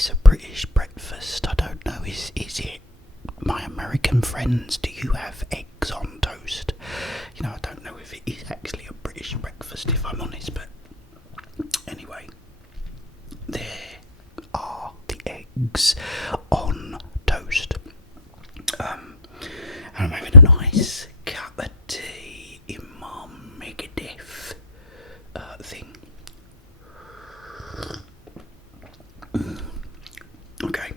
is a British breakfast. I don't know, is it? My American friends, do you have eggs on toast? You know, I don't know if it is actually a British breakfast, if I'm honest, but anyway, there are the eggs on toast. And I'm having a nice cup of tea in my Megadeth thing. Okay.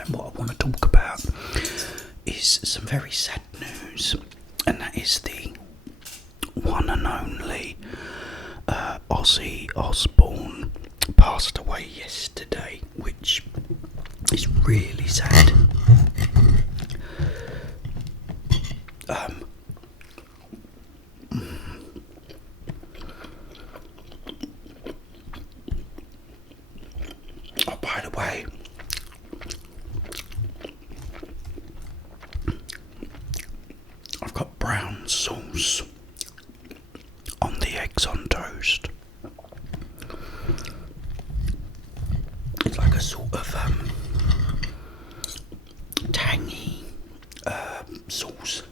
And what I want to talk about is some very sad news, and that is the one and only Ozzy Osbourne passed away yesterday, which is really sad. Oh, by the way, I've got brown sauce on the eggs on toast. It's like a sort of tangy sauce.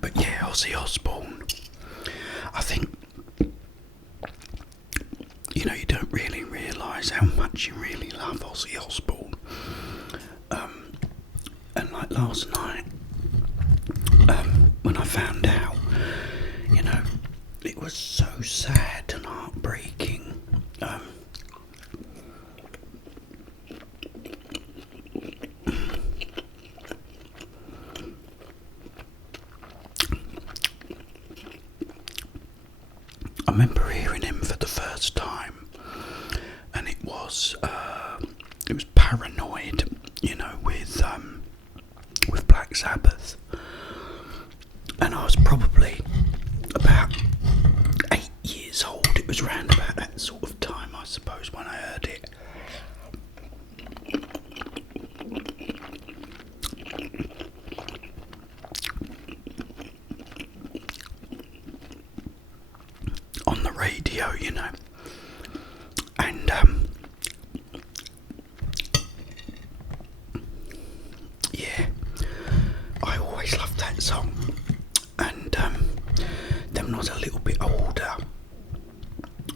But yeah, Ozzy Osbourne, I think, you know, you don't really realise how much you really love Ozzy Osbourne. And like last night, when I found out, you know, it was so sad and heartbreaking. I remember hearing him for the first time, and it was Paranoid, you know, with Black Sabbath, and I was probably about 8 years old. It was round about that sort of time, I suppose, when I heard it. On the radio, you know, and yeah, I always loved that song. And then when I was a little bit older,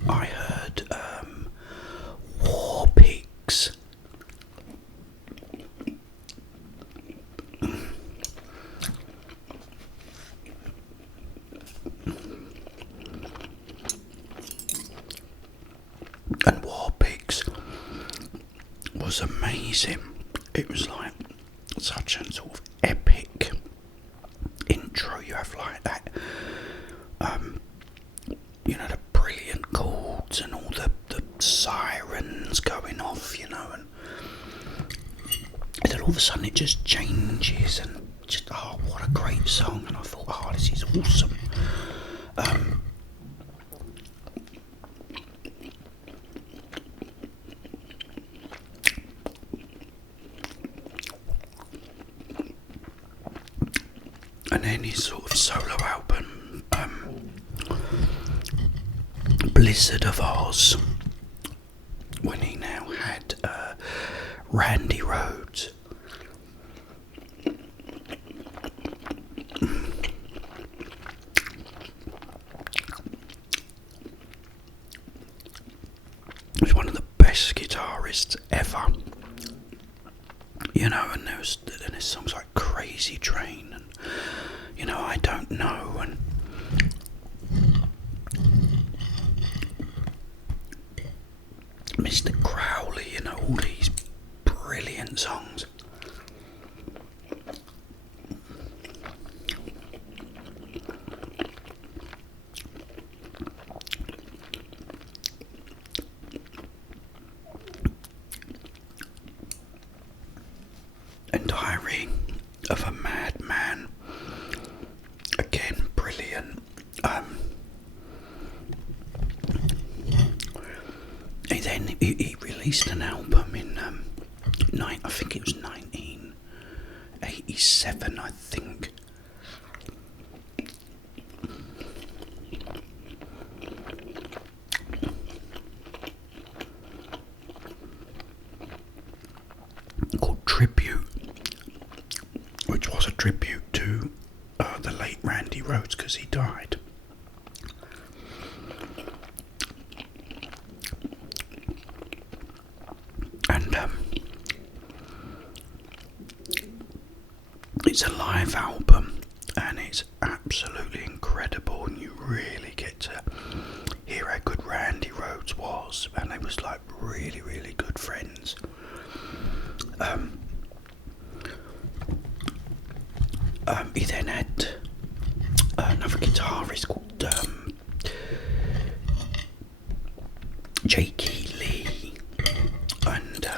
I heard War Pigs. And War Pigs was amazing. It was like such a sort of epic intro. You have like that, you know, the brilliant chords and all the sirens going off, you know, and then all of a sudden it just changes, and just, oh, what a great song. And I thought, oh, this is awesome. And then his sort of solo album, Blizzard of Oz, when he now had Randy Rhoads. He's one of the best guitarists ever, you know. And there's songs like Crazy Train and, you know, I Don't Know, and Mr. Crowley, you know, all these brilliant songs. And Diary of a Madman, again, brilliant. He released an album in I think it was 1987, I think. Called Tribute, which was a tribute to the late Randy Rhoads because he died. And it's a live album and it's absolutely incredible, and you really get to hear how good Randy Rhoads was, and they was like really, really good friends. He then had another guitarist called Jakey Lee, and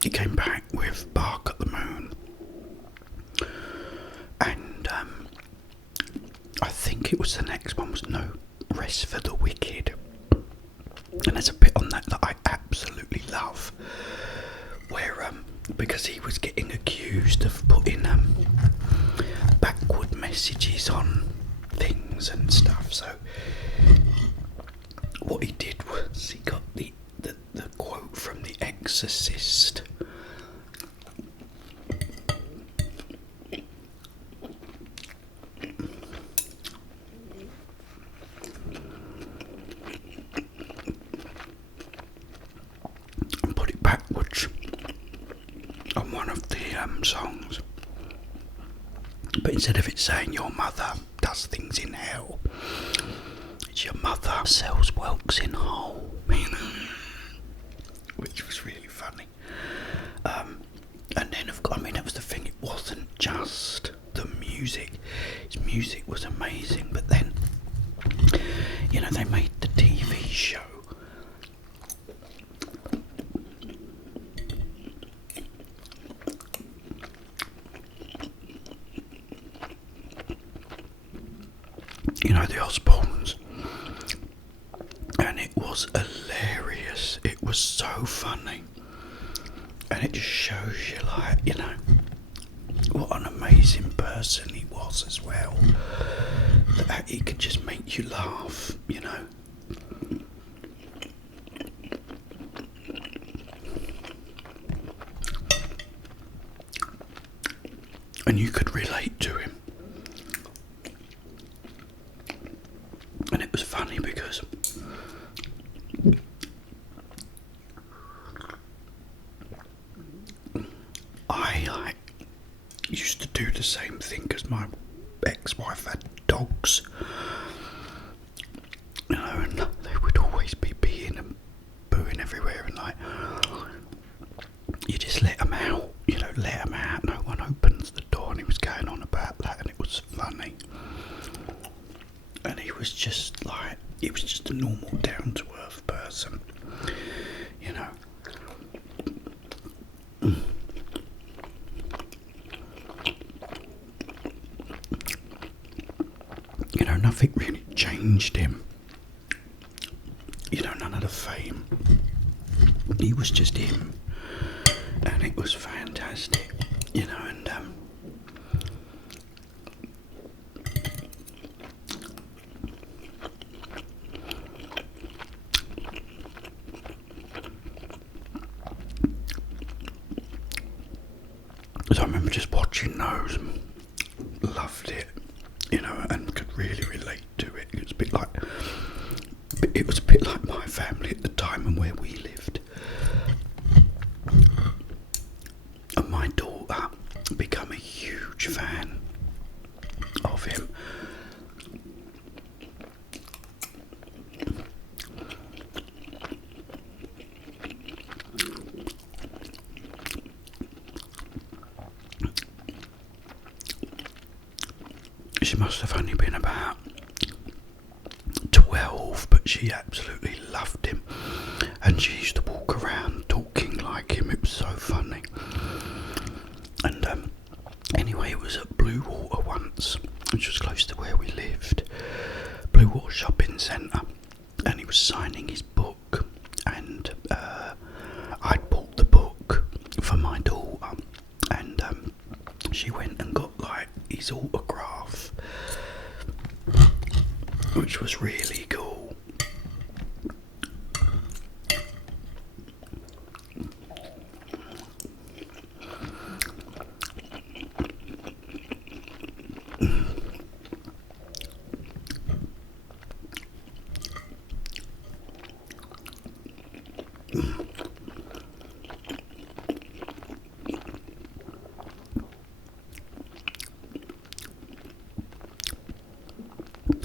he came back with Bark at the Moon, and I think it was the next one was No Rest for the Wicked, and there's a bit on that I absolutely love, where because he was getting accused of putting backward messages on things and stuff, so what he did was he got the quote from The Exorcist, and put it backwards on one of the songs, but instead of it saying your mother does things in hell, it's your mother sells whelks in Hull, you know, which was really funny. And then that was the thing, it wasn't just the music. His music was amazing, but then, you know, they made the TV show. You know, the Osbournes. And it was hilarious. It was so funny. And it just shows you, like, you know, what an amazing person he was as well. That he could just make you laugh, you know. And you could relate to him. And it was funny because I used to do the same thing because my ex-wife had dogs, you know, and they would always be peeing and booing everywhere, and like, you just let them out, you know, let them out, no one opens the door, and he was going on about that, and it was funny. And he was just a normal, down-to-earth person, you know. You know, nothing really changed him. You know, none of the fame. He was just him. And it was fantastic, you know, and so I remember just watching those and loved it, you know, and could really relate to it. It was a bit like my family at the time and where we lived. And my daughter became a huge fan of him. She must have only been about 12, but she absolutely loved him, and she used to walk around talking like him. It was so funny. And anyway, it was at Blue Water once, which was close to where we lived. Blue Water Shopping Centre, and he was signing his book, and I'd bought the book for my daughter, and she went and got like his autograph, which was really cool.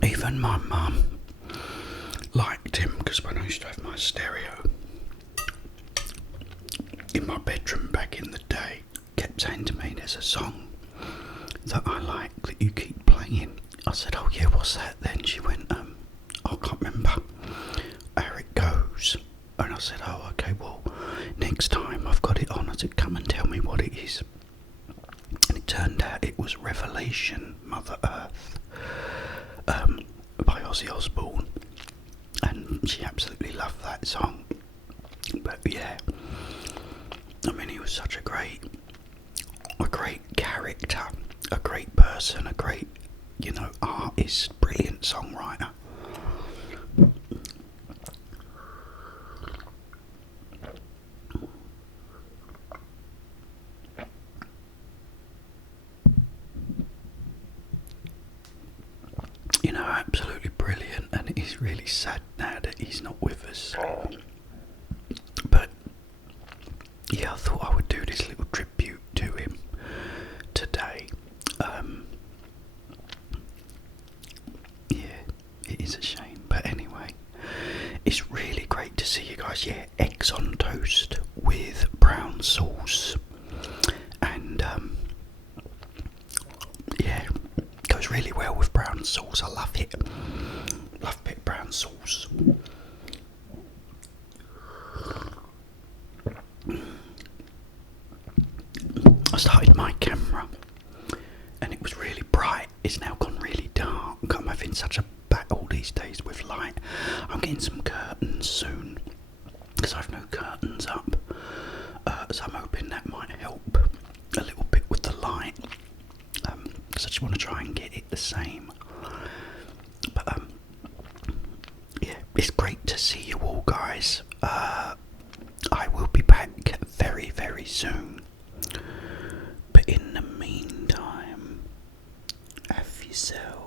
Even my mum liked him, because when I used to have my stereo in my bedroom back in the day, kept saying to me, there's a song that I like that you keep playing. I said, oh yeah, what's that then? She went, I can't remember how it goes. And I said, oh okay, well next time I've got it on, I said, come and tell me what it is. And it turned out it was Revelation, Mother Earth, by Ozzy Osbourne, and she absolutely loved that song. But yeah, I mean, he was such a great character, a great person, a great, artist, brilliant songwriter. Absolutely brilliant, and it is really sad now that he's not with us. But yeah, I thought I would do this little tribute to him today. Yeah, it is a shame, but anyway, it's really great to see you guys. Yeah, eggs on toast with brown sauce, and yeah, goes really well with brown sauce. I love it. Love a bit of brown sauce. I started my camera and it was really bright. It's now gone really dark. I'm having such a battle these days with light. I'm getting some curtains soon because I've no curtains up. So I'm hoping that might help a little bit with the light. Because I just want to try and get it the same. But yeah, it's great to see you all, guys. I will be back very, very soon. But in the meantime, have yourself